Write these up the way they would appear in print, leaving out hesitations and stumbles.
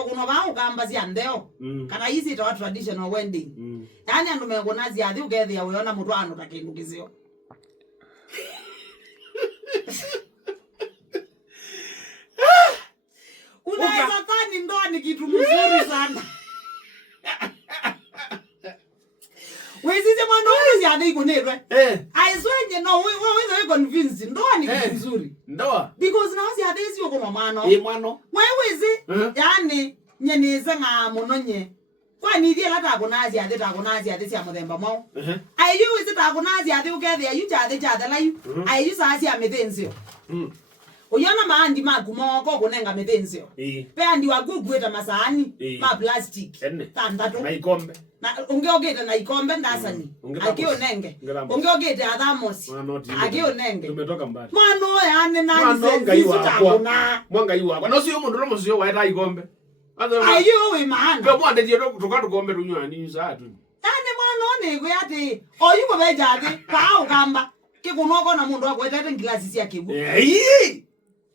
ndo kuno ba ukamba cia ndeo kana hizi to traditional wedding yani andu mengonazi athi ukethia uyona mutwano ta kindu kizio unaweza tani ndoa ni kitu mzuri sana wezije mwana wezi adai kunetwe aiswenye no wewe convinced ndoa ni kitu mzuri ndoa because now si adai sio kwa mwana mwano wewe yani nyeneze nga munonye kwa ni die lata kunazi ade cia muthemba mau ayu wezi ta kunazi ade ukethia yu cha lai ayu sa cia mithenzio uyona maandi magumoko kunenga mithenzio pe andi wagugweta masani ma plastic tandatu na ikombe na ungeogeta na ikombe ndasani akionenge ungeogeta athamos akionenge tumetoka mbali mano yani nani sisi tutakuna mwanga yu hapa no sio mundu no musio waita ikombe ayo we man pe mwande je tukakombe tunywa ni saatu yani mwana one kuyati oyuko bejade pa ukamba kikunoko na mundu akwetete ngilasi cia kibu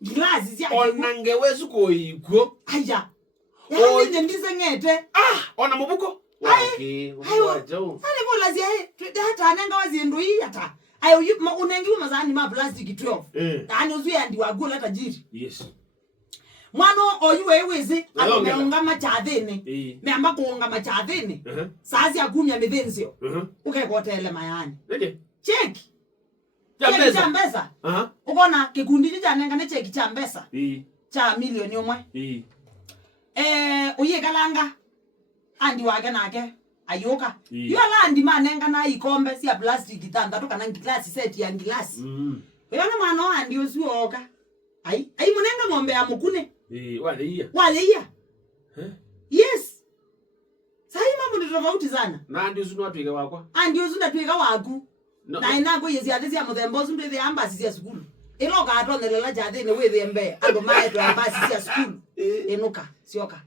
ngilasi cia onange wesu koiko aya yani nyendise ngete ona mubuko okay wajo ale bola zia data nanga wazindu hii hata ayo unengi mazani ma plastic 12 yani uzuya andi wagula tajiri yes mwano oyuwe wezi ameunga machathini meamba kuunga machathini sasa akumya mithenzio ukekotele mayani check cha mbesa ukona kikundi cha nenga ne check cha mbesa cha milioni umwe uye kalanga andi wake nake ayoka yo landi manenga na ikombe cia plastic tandatu kana glass set ya glass yona mwana andi usuoka ai munenga ng'ombe ya mukune waleia yes sai mambo ni tofauti sana na ndio zinu watu wakwa andi uzunda twika waku na inako yezi athisi ya muthembo uzunda the ambasi cia skulu ilo ka atondelela jathe ne wethe mbe ando mae to ambasi cia skulu enuka sioka